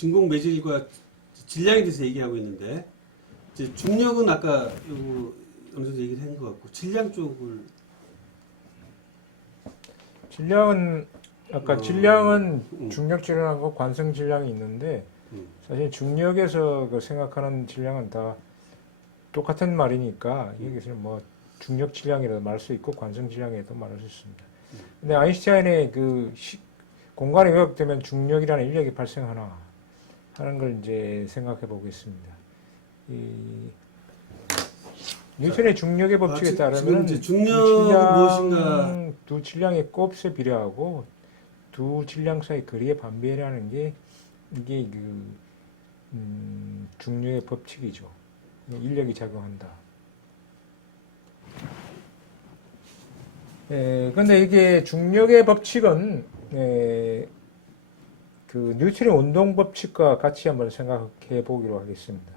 진공 매질과 질량에 대해서 얘기하고 있는데 이제 중력은 아까 요거 어느 정도 얘기를 한 것 같고 질량 쪽을 질량은 아까 질량은 음. 중력 질량하고 관성 질량이 있는데 사실 중력에서 그 생각하는 질량은 다 똑같은 말이니까 여기서는 뭐 중력 질량이라도 말할 수 있고 관성 질량이라도 말할 수 있습니다. 근데 아인슈타인의 그 공간이 왜곡되면 중력이라는 인력이 발생하나 하는 걸 이제 생각해 보겠습니다. 이 뉴턴의 중력의 법칙에 따르면 지금 이제 중력은 무엇인가 두 질량의 곱에 비례하고 두 질량 사이 거리의 반비례라는 게 이게 그 중력의 법칙이죠. 인력이 작용한다. 근데 이게 중력의 법칙은 그 뉴턴의 운동 법칙과 같이 한번 생각해 보기로 하겠습니다.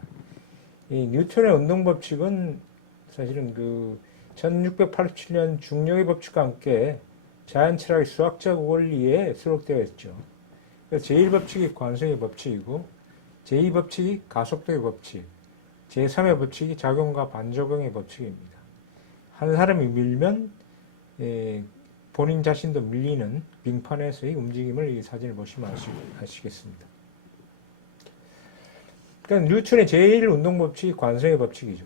이 뉴턴의 운동 법칙은 사실은 그 1687년 중력의 법칙과 함께 자연철학의 수학적 원리에 수록되어 있죠. 제1법칙이 관성의 법칙이고 제2법칙이 가속도의 법칙, 제3의 법칙이 작용과 반작용의 법칙입니다. 한 사람이 밀면 본인 자신도 밀리는 빙판에서의 움직임을 이 사진을 보시면 아시겠습니다. 그러니까 뉴턴의 제1운동 법칙이 관성의 법칙이죠.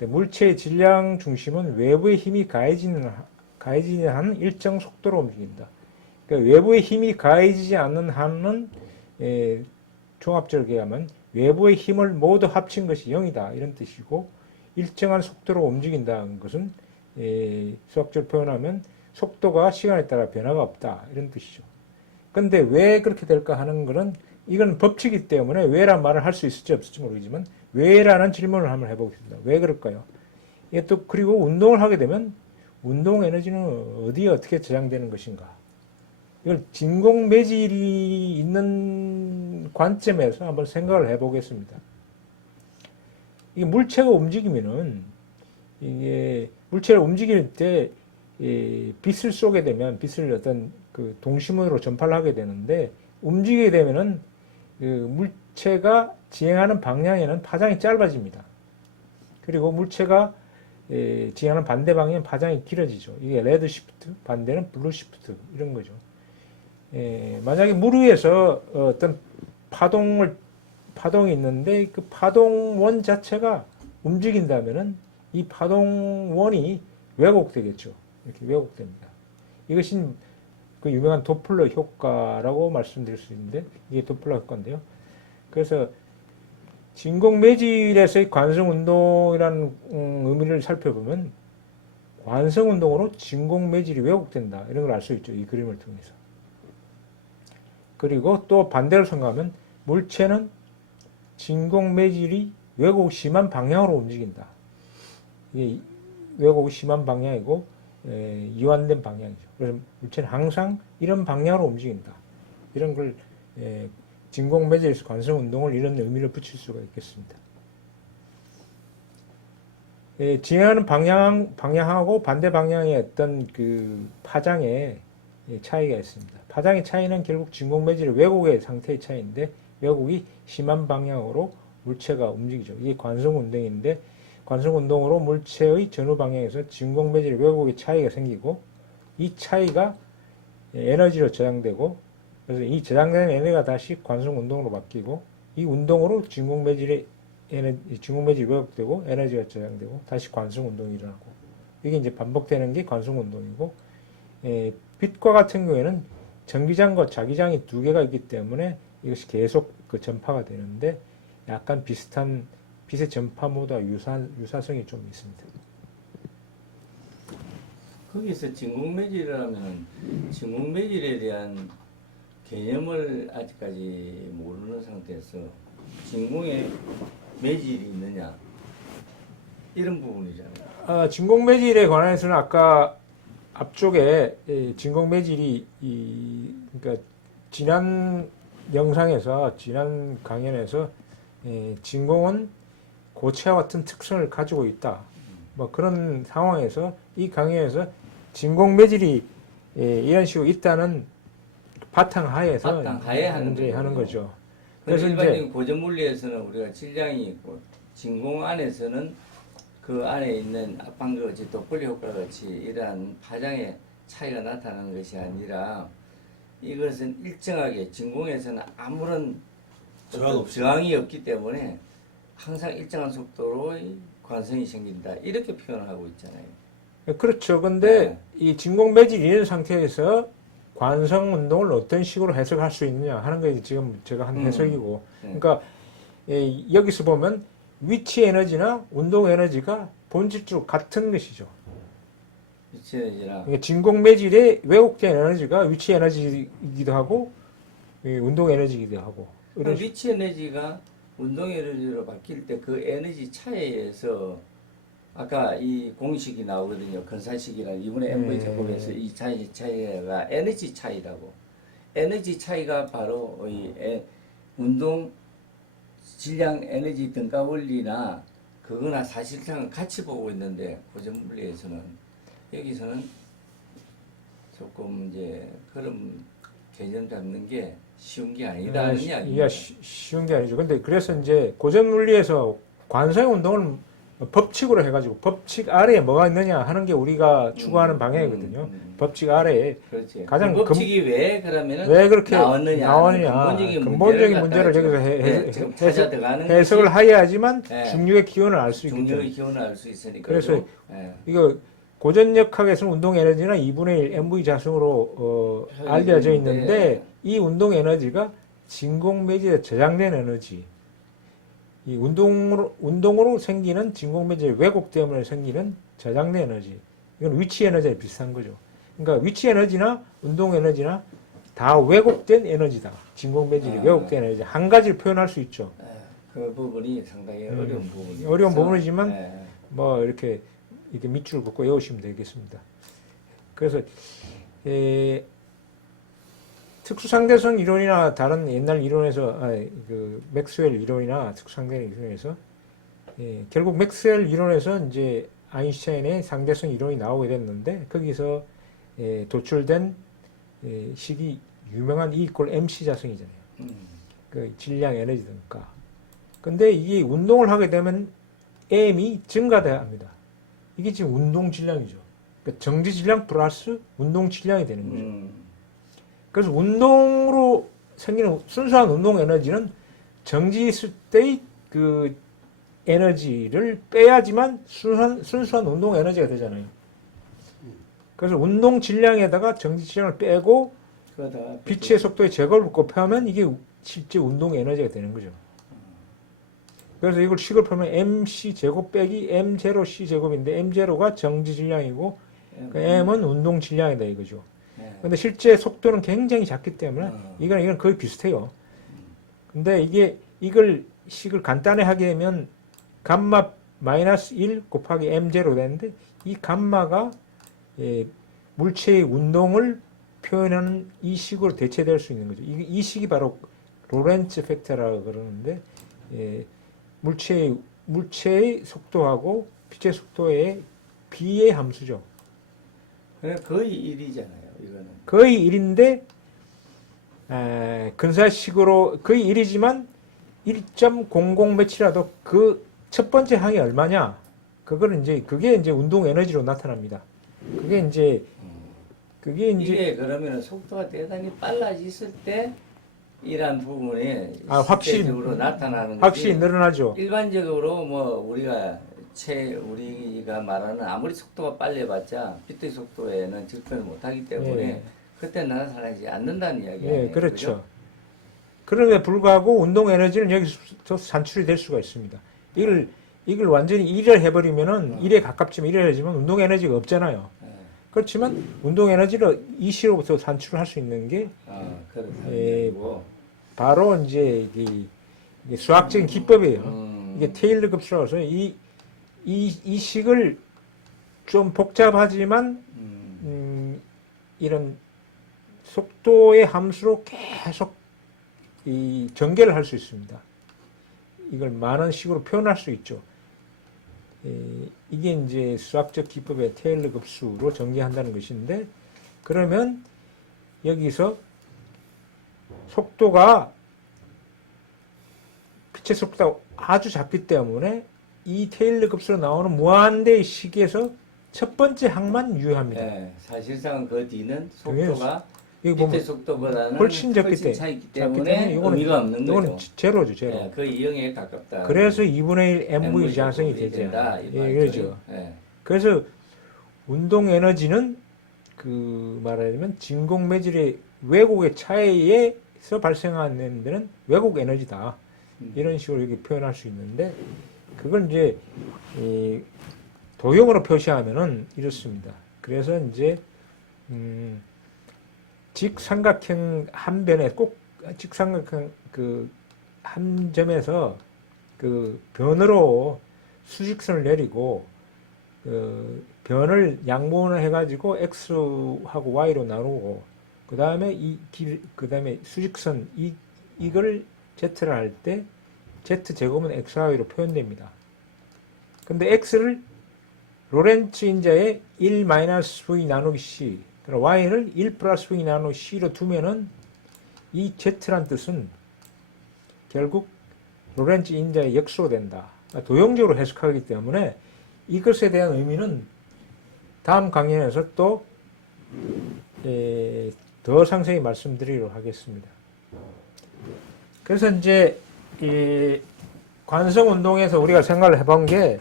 물체의 질량 중심은 외부의 힘이 가해지는 한 일정 속도로 움직인다. 그러니까 외부의 힘이 가해지지 않는 한은 종합적으로 얘기하면 외부의 힘을 모두 합친 것이 0이다 이런 뜻이고 일정한 속도로 움직인다는 것은 수학적으로 표현하면 속도가 시간에 따라 변화가 없다 이런 뜻이죠. 근데 왜 그렇게 될까 하는 것은 이건 법칙이기 때문에 왜란 말을 할 수 있을지 없을지 모르겠지만 왜라는 질문을 한번 해보겠습니다. 왜 그럴까요? 이게 또 그리고 운동을 하게 되면 운동 에너지는 어디에 어떻게 저장되는 것인가? 이걸 진공 매질이 있는 관점에서 한번 생각을 해보겠습니다. 이게 물체가 움직이면은 이게 물체를 움직일 때 빛을 쏘게 되면 빛을 어떤 그 동심으로 전파를 하게 되는데 움직이게 되면은 그 물체가 진행하는 방향에는 파장이 짧아집니다. 그리고 물체가 진행하는 반대 방향은 파장이 길어지죠. 이게 레드 시프트, 반대는 블루 시프트 이런 거죠. 만약에 물 위에서 어떤 파동이 있는데 그 파동원 자체가 움직인다면은 이 파동원이 왜곡되겠죠. 이렇게 왜곡됩니다. 이것이 그 유명한 도플러 효과라고 말씀드릴 수 있는데 이게 도플러 효과인데요. 그래서 진공 매질에서의 관성 운동이라는 의미를 살펴보면 관성 운동으로 진공 매질이 왜곡된다 이런 걸 알 수 있죠. 이 그림을 통해서. 그리고 또 반대로 생각하면 물체는 진공 매질이 왜곡 심한 방향으로 움직인다. 이게 왜곡이 심한 방향이고 이완된 방향이죠. 그래서 물체는 항상 이런 방향으로 움직인다. 이런 걸 진공 매질에서 관성 운동을 이런 의미를 붙일 수가 있겠습니다. 진행하는 방향하고 반대 방향의 어떤 그 파장의 차이가 있습니다. 파장의 차이는 결국 진공 매질의 왜곡의 상태의 차이인데 왜곡이 심한 방향으로 물체가 움직이죠. 이게 관성 운동인데 관성 운동으로 물체의 전후 방향에서 진공 매질의 왜곡의 차이가 생기고 이 차이가 에너지로 저장되고 그래서 이 저장된 에너지가 다시 관성 운동으로 바뀌고 이 운동으로 진공 매질이 왜곡되고 에너지가 저장되고 다시 관성 운동이 일어나고 이게 이제 반복되는 게 관성 운동이고 빛과 같은 경우에는 전기장과 자기장이 두 개가 있기 때문에 이것이 계속 그 전파가 되는데 약간 비슷한 빛의 전파모드와 유사성이 좀 있습니다. 거기서 진공매질이라면 진공매질에 대한 개념을 아직까지 모르는 상태에서 진공에 매질이 있느냐 이런 부분이잖아요. 진공 매질에 관해서는 아까 앞쪽에 진공 매질이 그러니까 지난 강연에서 진공은 고체와 같은 특성을 가지고 있다. 뭐 그런 상황에서 이 강연에서 진공 매질이 이런 식으로 있다는 바탕 하에서 바탕 하에 하는 거죠. 그래서 일반적인 고전 물리에서는 우리가 질량이 있고 진공 안에서는 그 안에 있는 앞방과 같이 돋보리 효과 같이 이러한 파장의 차이가 나타나는 것이 아니라 이것은 일정하게 진공에서는 아무런 저항이 없기 때문에 항상 일정한 속도로 관성이 생긴다 이렇게 표현을 하고 있잖아요. 그렇죠. 근데 네. 이 진공 매질이 있는 상태에서 관성 운동을 어떤 식으로 해석할 수 있느냐 하는 게 지금 제가 한 해석이고, 그러니까 여기서 보면 위치 에너지나 운동 에너지가 본질적으로 같은 것이죠. 위치 에너지나 그러니까 진공 매질의 왜곡된 에너지가 위치 에너지이기도 하고 운동 에너지이기도 하고. 이런 식. 위치 에너지가 운동 에너지로 바뀔 때 그 에너지 차이에서 아까 이 공식이 나오거든요. 근사식이라는 2분의 mv 제곱에서 이 차이가 에너지 차이라고. 에너지 차이가 바로 운동 질량 에너지 등가 원리나 그거나 사실상 같이 보고 있는데 고전 물리에서는 여기서는 조금 이제 그런 개념 잡는 게 쉬운 게 아니라는 이야기입니다. 쉬운 게 아니죠. 근데 그래서 이제 고전 물리에서 관성의 운동을 법칙으로 해가지고 법칙 아래에 뭐가 있느냐 하는 게 우리가 추구하는 방향이거든요. 법칙 아래에 그렇지. 가장 그 법칙이 왜 그러면은 왜 그렇게 나왔느냐 근본적인 문제를 여기서 해석을 해야지만 중력의 기원을 알 수 있겠죠. 중력의 기원을 알 수 있으니까. 그래서 이거 고전역학에서는 운동 에너지는 2분의 1 mv 자승으로 알려져 있는데 이 운동 에너지가 진공 매질에 저장된 에너지, 이 운동으로 생기는 진공 매질 왜곡 때문에 생기는 저장된 에너지, 이건 위치 에너지에 비슷한 거죠. 그러니까 위치 에너지나 운동 에너지나 다 왜곡된 에너지다. 진공 매질이 왜곡된 에너지 한 가지를 표현할 수 있죠. 그 부분이 상당히 어려운 부분이죠. 어려운 부분이지만 뭐 이렇게 밑줄을 긋고 외우시면 되겠습니다. 그래서 특수상대성 이론이나 다른 옛날 이론에서 그 맥스웰 이론이나 특수상대성 이론에서 결국 맥스웰 이론에서 이제 아인슈타인의 상대성 이론이 나오게 됐는데 거기서 도출된 식이 유명한 E = MC 자성이잖아요. 그 질량 에너지 등가. 근데 이게 운동을 하게 되면 M이 증가돼야 합니다. 이게 지금 운동 질량이죠. 그러니까 정지 질량 플러스 운동 질량이 되는 거죠. 그래서 운동으로 생기는 순수한 운동 에너지는 정지 있을 때의 그 에너지를 빼야지만 순수한 운동 에너지가 되잖아요. 그래서 운동 질량에다가 정지 질량을 빼고 빛의 속도의 제곱을 곱하면 이게 실제 운동 에너지가 되는 거죠. 그래서 이걸 식을 풀면 MC 제곱 빼기 M0 C 제곱인데 M0가 정지 질량이고 M은 운동 질량이다 이거죠. 근데 실제 속도는 굉장히 작기 때문에 이건 거의 비슷해요. 근데 이걸 식을 간단히 하게 되면 감마 마이너스 1 곱하기 M0 되는데 이 감마가 물체의 운동을 표현하는 이 식으로 대체될 수 있는 거죠. 이 식이 바로 로렌츠 팩터라고 그러는데 물체의 속도하고 빛의 속도의 비의 함수죠. 거의 1이잖아요. 이거는 거의 1인데 근사식으로 거의 1이지만 1.00 몇이라도 그 첫 번째 항이 얼마냐? 그게 이제 운동 에너지로 나타납니다. 그게 이제 이게 그러면 속도가 대단히 빨라졌을 때 이란 부분이 실제적으로 나타나는 확실히 거지. 늘어나죠. 일반적으로 뭐 우리가 말하는 아무리 속도가 빨라봤자 빛의 속도에는 접근을 못하기 때문에 그때 나타나지 않는다는 이야기예요. 그렇죠. 그럼에도 불구하고 운동 에너지는 여기서 산출이 될 수가 있습니다. 이걸 완전히 1을 해버리면은 1에 가깝지만 1을 해지면 운동 에너지가 없잖아요. 그렇지만 운동 에너지를 이 시로부터 산출할 수 있는 게 바로 이제 이게 수학적인 기법이에요. 이게 테일러 급수라고 해서 이 식을 좀 복잡하지만 이런 속도의 함수로 계속 이 전개를 할 수 있습니다. 이걸 많은 식으로 표현할 수 있죠. 이게 이제 수학적 기법의 테일러 급수로 전개한다는 것인데, 그러면 여기서 속도가 빛의 속도가 아주 작기 때문에 이 테일러 급수로 나오는 무한대의 시기에서 첫 번째 항만 유효합니다. 예, 사실상 그 뒤는 당연히 속도가 이거 빛의 보면 속도보다는 훨씬 작기 차이기 때문에 때문에 이거는- 의미가 없는 이거는 거죠. 제로죠, 제로. 예, 거의 0에 가깝다. 그래서 2분의 1 MV MV 자성이 제곱이 되죠. 된다, 이 예, 말이죠. 그렇죠. 예. 그래서 운동 에너지는 그 말하자면 진공 매질의 왜곡의 차이에서 발생하는 데는 왜곡 에너지다. 이런 식으로 이렇게 표현할 수 있는데 그걸 이제 이 도형으로 표시하면은 이렇습니다. 그래서 이제 직삼각형 한 변에 꼭 직삼각형 그 한 점에서 그 변으로 수직선을 내리고 그 변을 양분을 해가지고 x하고 y로 나누고 그 다음에 그 다음에 수직선 이걸 z를 할 때 z 제곱은 xy로 표현됩니다. 근데 x를 로렌츠 인자의 1 v 나누기 c, 그럼 y를 1 v 나누기 c로 두면은 이 z란 뜻은 결국 로렌츠 인자의 역수가 된다. 도형적으로 해석하기 때문에 이것에 대한 의미는 다음 강연에서 또 더 상세히 말씀드리도록 하겠습니다. 그래서 이제 이 관성 운동에서 우리가 생각을 해본 게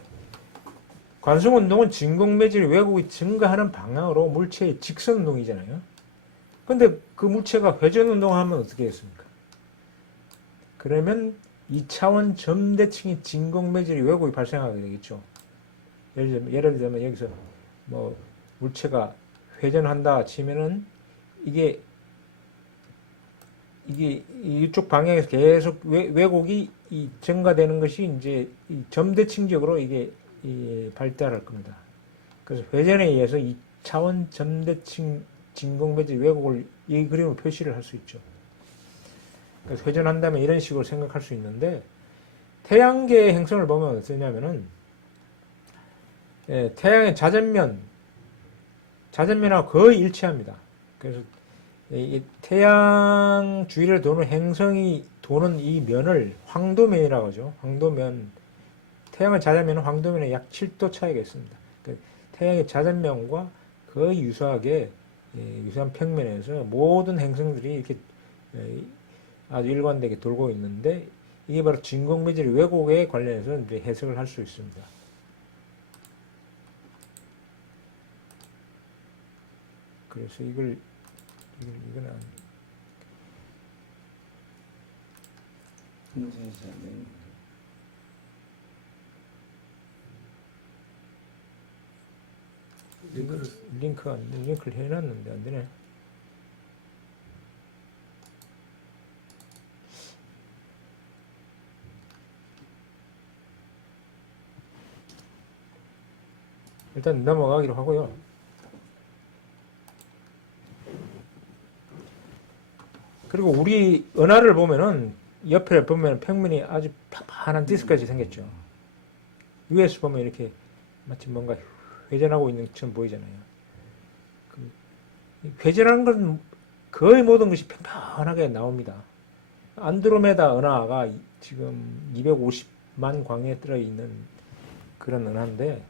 관성 운동은 진공 매질 왜곡이 증가하는 방향으로 물체의 직선 운동이잖아요. 근데 그 물체가 회전 운동하면 어떻게 했습니까? 그러면 2차원 점대칭의 진공 매질의 왜곡이 발생하게 되겠죠. 예를 들면 여기서 뭐 물체가 회전한다 치면은 이게 이쪽 방향에서 계속 왜곡이 증가되는 것이 이제 이 점대칭적으로 이게 발달할 겁니다. 그래서 회전에 의해서 2차원 점대칭 진공 매질 왜곡을 이 그림으로 표시를 할 수 있죠. 그래서 회전한다면 이런 식으로 생각할 수 있는데 태양계의 행성을 보면 어떠냐면은 태양의 자전면하고 거의 일치합니다. 그래서 이 태양 주위를 도는 행성이 도는 이 면을 황도면이라고 하죠. 황도면. 태양의 자전면은 황도면에 약 7도 차이가 있습니다. 태양의 자전면과 거의 유사하게 유사한 평면에서 모든 행성들이 이렇게 아주 일관되게 돌고 있는데 이게 바로 진공 매질 왜곡에 관련해서 이제 해석을 할 수 있습니다. 그래서 이거는 링크를 해놨는데 안 되네. 일단 넘어가기로 하고요. 그리고 우리 은하를 보면은 옆에 보면 평면이 아주 평판한 디스크같이 생겼죠. 위에서 보면 이렇게 마치 뭔가 회전하고 있는 것처럼 보이잖아요. 회전하는 건 거의 모든 것이 평평하게 나옵니다. 안드로메다 은하가 지금 250만 광에 들어있는 그런 은하인데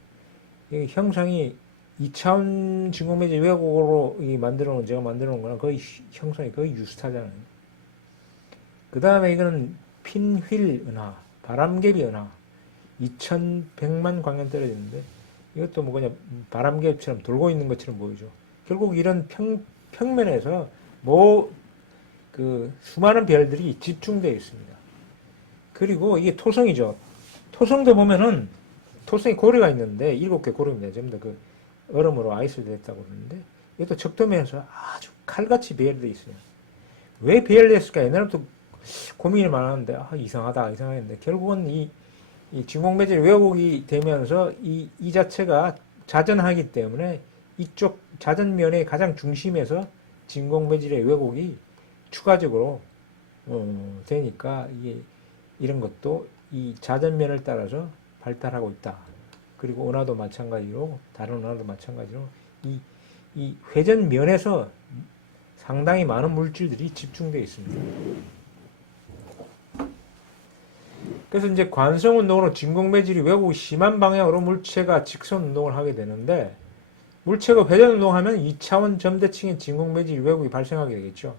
이 형상이 2차원 진공매질 왜곡으로 제가 만들어 놓은 거랑 거의 형상이 거의 유사하잖아요. 그 다음에 이거는 핀휠 은하, 바람개비 은하, 2100만 광년 떨어지는데 이것도 뭐 그냥 바람개비처럼 돌고 있는 것처럼 보이죠. 결국 이런 평면에서 그 수많은 별들이 집중되어 있습니다. 그리고 이게 토성이죠. 토성도 보면은 토성이 고리가 있는데 7개 고리입니다. 전부 다 그 얼음으로 아이스 됐다고 그러는데 이것도 적도면에서 아주 칼같이 배열되어 있어요. 왜 배열됐을까? 옛날부터 고민이 많았는데 이상하다 했는데 결국은 이 진공매질 왜곡이 되면서 이 자체가 자전하기 때문에 이쪽 자전면의 가장 중심에서 진공매질의 왜곡이 추가적으로 되니까 이런 것도 이 자전면을 따라서 발달하고 있다. 그리고 은하도 마찬가지로 다른 은하도 마찬가지로 이 회전면에서 상당히 많은 물질들이 집중되어 있습니다. 그래서 이제 관성 운동으로 진공 매질이 왜곡이 심한 방향으로 물체가 직선 운동을 하게 되는데 물체가 회전 운동하면 2차원 점대칭의 진공 매질 왜곡이 발생하게 되겠죠.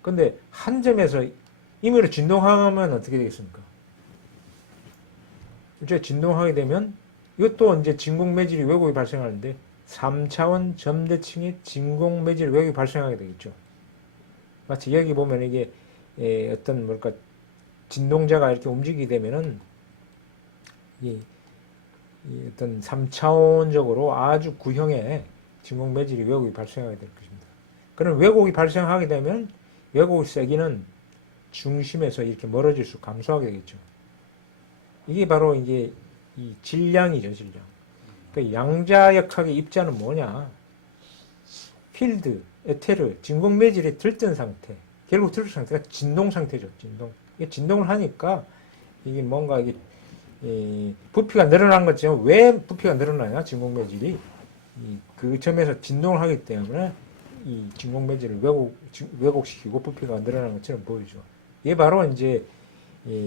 근데 한 점에서 임의로 진동하면 어떻게 되겠습니까? 물체가 진동하게 되면 이것도 이제 진공 매질이 왜곡이 발생하는데 3차원 점대칭의 진공 매질 왜곡이 발생하게 되겠죠. 마치 여기 보면 이게 어떤 뭘까 진동자가 이렇게 움직이게 되면은 이 어떤 3차원적으로 아주 구형의 진공 매질이 왜곡이 발생하게 될 것입니다. 그런 왜곡이 발생하게 되면 왜곡의 세기는 중심에서 이렇게 멀어질 수 감소하게 되겠죠. 이게 바로 이게 이 질량이죠, 질량. 그 양자역학의 입자는 뭐냐? 필드, 에테르, 진공 매질이 들뜬 상태. 결국 들뜬 상태가 진동 상태죠, 진동. 이게 진동을 하니까 이게 뭔가 이게 부피가 늘어난 것처럼 왜 부피가 늘어나냐? 진공 매질이 그 점에서 진동을 하기 때문에 이 진공 매질을 왜곡시키고 부피가 늘어난 것처럼 보이죠. 이게 바로 이제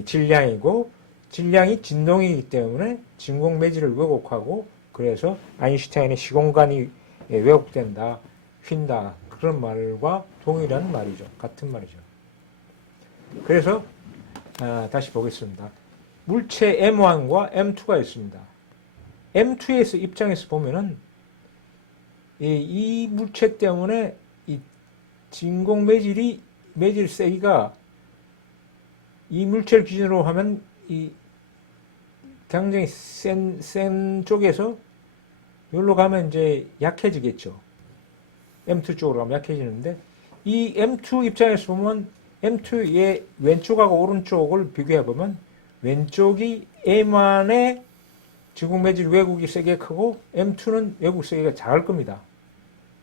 질량이고 질량이 진동이기 때문에 진공 매질을 왜곡하고 그래서 아인슈타인의 시공간이 왜곡된다, 휜다 그런 말과 동일한 말이죠. 같은 말이죠. 그래서 다시 보겠습니다. 물체 M1과 M2가 있습니다. M2에서 입장에서 보면은 이 물체 때문에 이 진공 매질 세기가 이 물체를 기준으로 하면 이 굉장히 센 쪽에서 여기로 가면 이제 약해지겠죠. M2 쪽으로 가면 약해지는데 이 M2 입장에서 보면 M2의 왼쪽하고 오른쪽을 비교해 보면 왼쪽이 M1의 진공 매질 왜곡이 세게 크고 M2는 왜곡 세기가 작을 겁니다.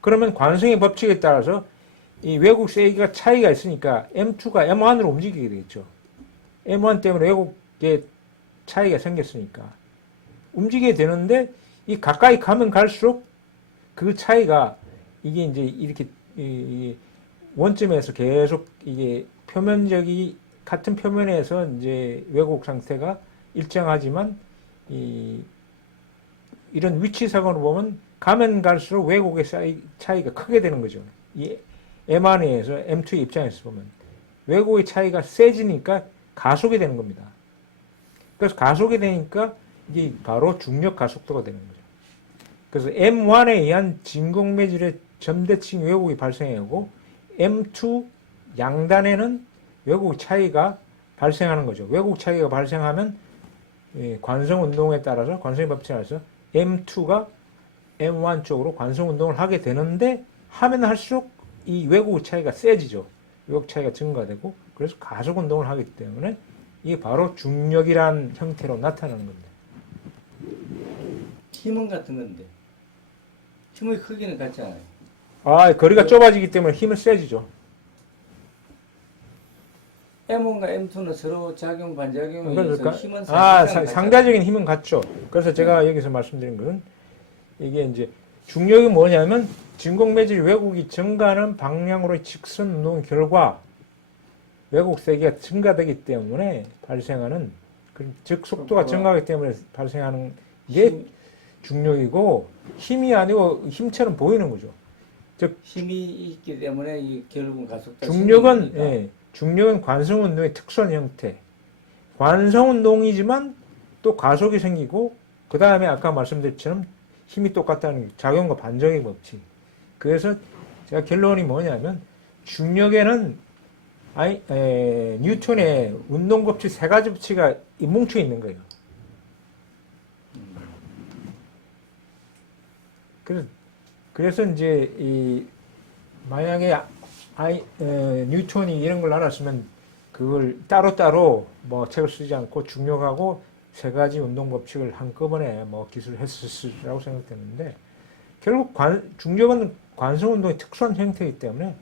그러면 관성의 법칙에 따라서 이 왜곡 세기가 차이가 있으니까 M2가 M1으로 움직이게 되겠죠. M1 때문에 왜곡의 차이가 생겼으니까 움직이게 되는데 이 가까이 가면 갈수록 그 차이가 이게 이제 이렇게 원점에서 계속 이게 표면적이 같은 표면에서 이제 왜곡 상태가 일정하지만 이런 위치상으로 보면 가면 갈수록 왜곡의 차이가 크게 되는 거죠. 이 M1에서 M2 입장에서 보면 왜곡의 차이가 세지니까 가속이 되는 겁니다. 그래서 가속이 되니까 이게 바로 중력 가속도가 되는 거죠. 그래서 M1에 의한 진공 매질의 점대칭 왜곡이 발생하고 M2 양단에는 왜곡 차이가 발생하는 거죠. 왜곡 차이가 발생하면 관성 운동에 따라서 관성의 법칙에 따라서 M2가 M1 쪽으로 관성 운동을 하게 되는데 하면 할수록 이 왜곡 차이가 세지죠. 왜곡 차이가 증가되고 그래서 가속 운동을 하기 때문에 이게 바로 중력이란 형태로 나타나는 겁니다. 힘은 같은 건데 힘의 크기는 같지 않아요. 거리가 좁아지기 때문에 힘은 세지죠. M1과 M2는 서로 작용 반작용에 그러니까, 의해서 힘은 사실상 상대적인 힘은 같죠. 그래서 제가 여기서 말씀드린 것은 이게 이제 중력이 뭐냐면 진공 매질 왜곡이 증가하는 방향으로의 직선 운동 결과 왜곡 세기가 증가되기 때문에 발생하는 즉 속도가 증가하기 때문에 발생하는 게 중력이고 힘이 아니고 힘처럼 보이는 거죠. 즉 힘이 있기 때문에 이 결국은 가속도 중력은 관성 운동의 특수한 형태. 관성 운동이지만 또 가속이 생기고 그 다음에 아까 말씀드렸처럼 힘이 똑같다는 작용과 반작용의 법칙. 그래서 제가 결론이 뭐냐면 중력에는 뉴턴의 운동 법칙 세 가지 법칙이 뭉쳐 있는 거예요. 그래서 이제 만약에 뉴턴이 이런 걸 알았으면 그걸 따로따로 뭐 책을 쓰지 않고 중력하고 세 가지 운동 법칙을 한꺼번에 뭐 기술을 했었으라고 생각되는데 결국 중력은 관성 운동의 특수한 형태이기 때문에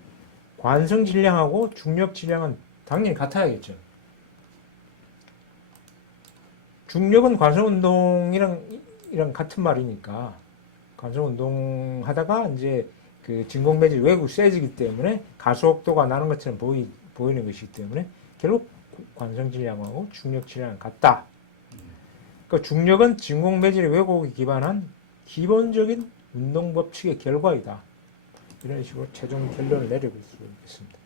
관성 질량하고 중력 질량은 당연히 같아야겠죠. 중력은 관성 운동이랑 같은 말이니까 관성 운동 하다가 이제 그 진공 매질 왜곡이 세지기 때문에 가속도가 나는 것처럼 보이는 것이기 때문에 결국 관성 질량하고 중력 질량은 같다. 그러니까 중력은 진공 매질의 왜곡에 기반한 기본적인 운동 법칙의 결과이다. 이런 식으로 최종 결론을 내려볼 수 있습니다.